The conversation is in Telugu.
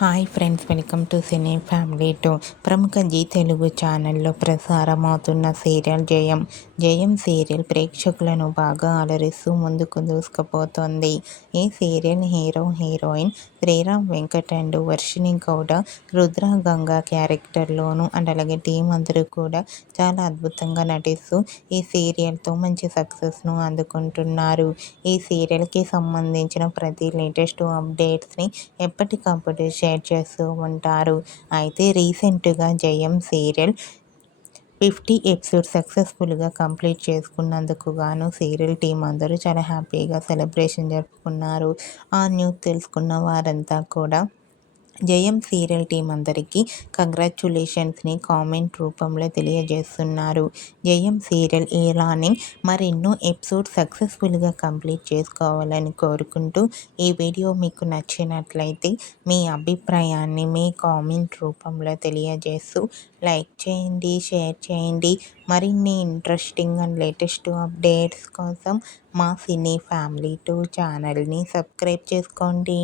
Hi friends, welcome to cine family two. ప్రముఖ జీ తెలుగు ఛానల్లో ప్రసారమవుతున్న సీరియల్ జయం సీరియల్ ప్రేక్షకులను బాగా అలరిస్తూ ముందుకు దూసుకుపోతోంది. ఈ serial heroine Sriram Venkat and Varshini Gowda, Rudra Ganga క్యారెక్టర్లోను అండ్ అలాగే టీం అందరూ కూడా చాలా అద్భుతంగా నటిస్తూ ఈ సీరియల్తో మంచి సక్సెస్ను అందుకుంటున్నారు. ఈ సీరియల్కి సంబంధించిన ప్రతి లేటెస్ట్ అప్డేట్స్ని ఎప్పటికప్పుడు షేర్ చేస్తూ ఉంటారు. అయితే రీసెంట్గా జయం సీరియల్ 50 ఎపిసోడ్స్ సక్సెస్ఫుల్గా కంప్లీట్ చేసుకున్నందుకు గాను సీరియల్ టీం అందరూ చాలా హ్యాపీగా సెలబ్రేషన్ జరుపుకున్నారు. ఆ న్యూస్ తెలుసుకున్న వారంతా కూడా జయం సీరియల్ టీం అందరికీ కంగ్రాచ్యులేషన్స్ని కామెంట్ రూపంలో తెలియజేస్తున్నారు. జయం సీరియల్ ఇలానే మరెన్నో ఎపిసోడ్స్ సక్సెస్ఫుల్గా కంప్లీట్ చేసుకోవాలని కోరుకుంటూ ఈ వీడియో మీకు నచ్చినట్లయితే మీ అభిప్రాయాన్ని మీ కామెంట్ రూపంలో తెలియజేస్తూ లైక్ చేయండి, షేర్ చేయండి. మరిన్ని ఇంట్రెస్టింగ్ అండ్ లేటెస్ట్ అప్డేట్స్ కోసం మా సినీ ఫ్యామిలీ 2 ఛానల్ని సబ్స్క్రైబ్ చేసుకోండి.